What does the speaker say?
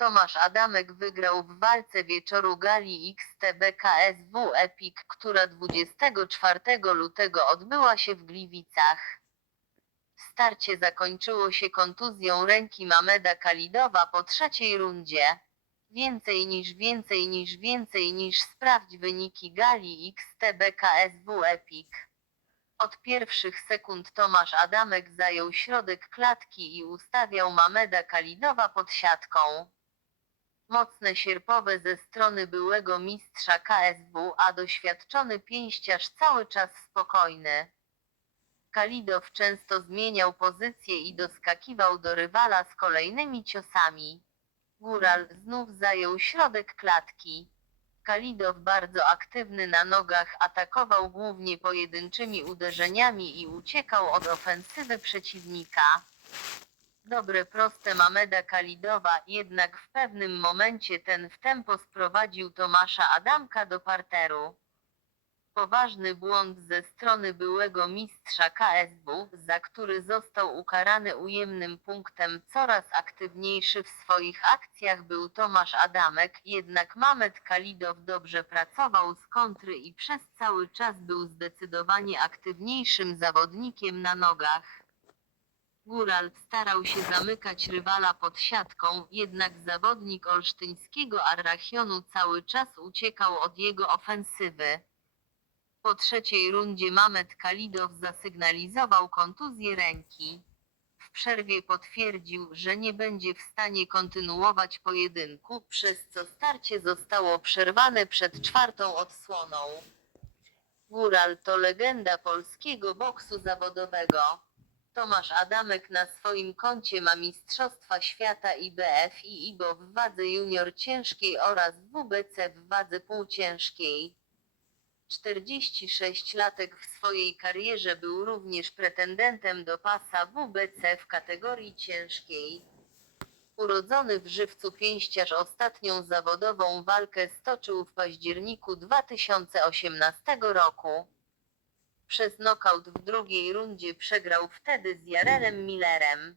Tomasz Adamek wygrał w walce wieczoru gali XTB KSW Epic, która 24 lutego odbyła się w Gliwicach. Starcie zakończyło się kontuzją ręki Mameda Kalidowa po trzeciej rundzie. Więcej niż więcej niż więcej niż sprawdź wyniki gali XTB KSW Epic. Od pierwszych sekund Tomasz Adamek zajął środek klatki i ustawiał Mameda Kalidowa pod siatką. Mocne sierpowe ze strony byłego mistrza KSW, a doświadczony pięściarz cały czas spokojny. Kalidow często zmieniał pozycję i doskakiwał do rywala z kolejnymi ciosami. Góral znów zajął środek klatki. Kalidow bardzo aktywny na nogach atakował głównie pojedynczymi uderzeniami i uciekał od ofensywy przeciwnika. Dobre proste Mameda Kalidowa, jednak w pewnym momencie ten w tempo sprowadził Tomasza Adamka do parteru. Poważny błąd ze strony byłego mistrza KSW, za który został ukarany ujemnym punktem. Coraz aktywniejszy w swoich akcjach był Tomasz Adamek, jednak Mamed Kalidow dobrze pracował z kontry i przez cały czas był zdecydowanie aktywniejszym zawodnikiem na nogach. Góral starał się zamykać rywala pod siatką, jednak zawodnik olsztyńskiego Arrachionu cały czas uciekał od jego ofensywy. Po trzeciej rundzie Mamet Kalidow zasygnalizował kontuzję ręki. W przerwie potwierdził, że nie będzie w stanie kontynuować pojedynku, przez co starcie zostało przerwane przed czwartą odsłoną. Góral to legenda polskiego boksu zawodowego. Tomasz Adamek na swoim koncie ma Mistrzostwa Świata IBF i IBO w wadze junior ciężkiej oraz WBC w wadze półciężkiej. 46-latek w swojej karierze był również pretendentem do pasa WBC w kategorii ciężkiej. Urodzony w Żywcu pięściarz ostatnią zawodową walkę stoczył w październiku 2018 roku. Przez nokaut w drugiej rundzie przegrał wtedy z Jarelem Millerem.